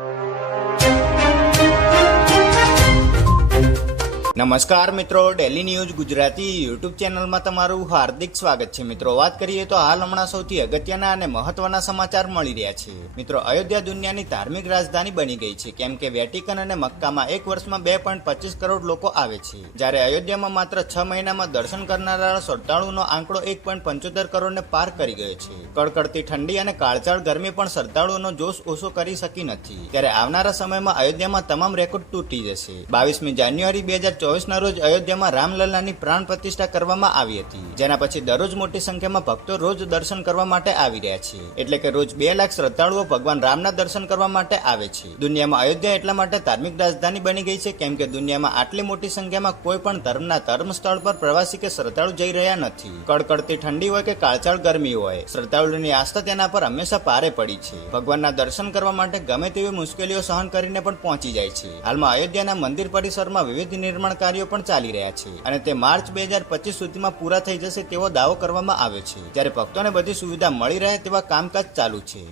you. નમસ્કાર મિત્રો daily news Gujarati YouTube ચેનલમાં તમારું હાર્દિક સ્વાગત છે. મિત્રો, વાત કરીએ તો હાલ હમણાં સૌથી અગત્યના અને મહત્વના સમાચાર મળી રહ્યા છે. મિત્રો, અયોધ્યા દુનિયાની ધાર્મિક રાજધાની બની ગઈ છે. કેમ કે વેટિકન અને મક્કામાં એક વર્ષમાં બે પોઈન્ટ પચીસ કરોડ લોકો આવે છે. જ્યારે અયોધ્યામાં માત્ર છ મહિનામાં દર્શન કરનારા શ્રદ્ધાળુનો આંકડો એક પોઈન્ટ પંચોતેર કરોડને પાર કરી ગયો છે. કડકડતી ઠંડી અને કાળચાળ ગરમી પણ શ્રદ્ધાળુઓનો જોશ ઓછો કરી શકી નથી. ત્યારે આવનારા સમયમાં અયોધ્યામાં તમામ રેકોર્ડ તૂટી જશે. બાવીસમી જાન્યુઆરી બે હજાર ચોવીસના રોજ અયોધ્યામાં રામલલ્લાની પ્રાણ પ્રતિષ્ઠા કરવામાં આવી હતી, જેના પછી દરરોજ મોટી સંખ્યામાં ભક્તો રોજ દર્શન કરવા માટે આવી રહ્યા છે. એટલે કે રોજ બે લાખ શ્રદ્ધાળુઓ ભગવાન રામના દર્શન કરવા માટે આવે છે. દુનિયામાં અયોધ્યા એટલા માટે ધાર્મિક રાજધાની બની ગઈ છે કેમ કે દુનિયામાં આટલી મોટી સંખ્યામાં કોઈ પણ ધર્મના ધર્મ સ્થળ પર પ્રવાસી કે શ્રદ્ધાળુ જઈ રહ્યા નથી. કડકડતી ઠંડી હોય કે કાળચાળ ગરમી હોય શ્રદ્ધાળુની આસ્થા તેના પર હંમેશા પારે પડી છે. ભગવાનના દર્શન કરવા માટે ગમે તેવી મુશ્કેલીઓ સહન કરીને પણ પહોંચી જાય છે. હાલમાં અયોધ્યાના મંદિર પરિસરમાં વિવિધ નિર્માણ કાર્યો પણ ચાલી રહ્યા છે અને તે માર્ચ બે હજાર પચીસ સુધીમાં પૂરા થઈ જશે તેવો દાવો કરવામાં આવ્યો છે. જ્યારે ભક્તોને બધી સુવિધા મળી રહે તેવા કામકાજ ચાલુ છે.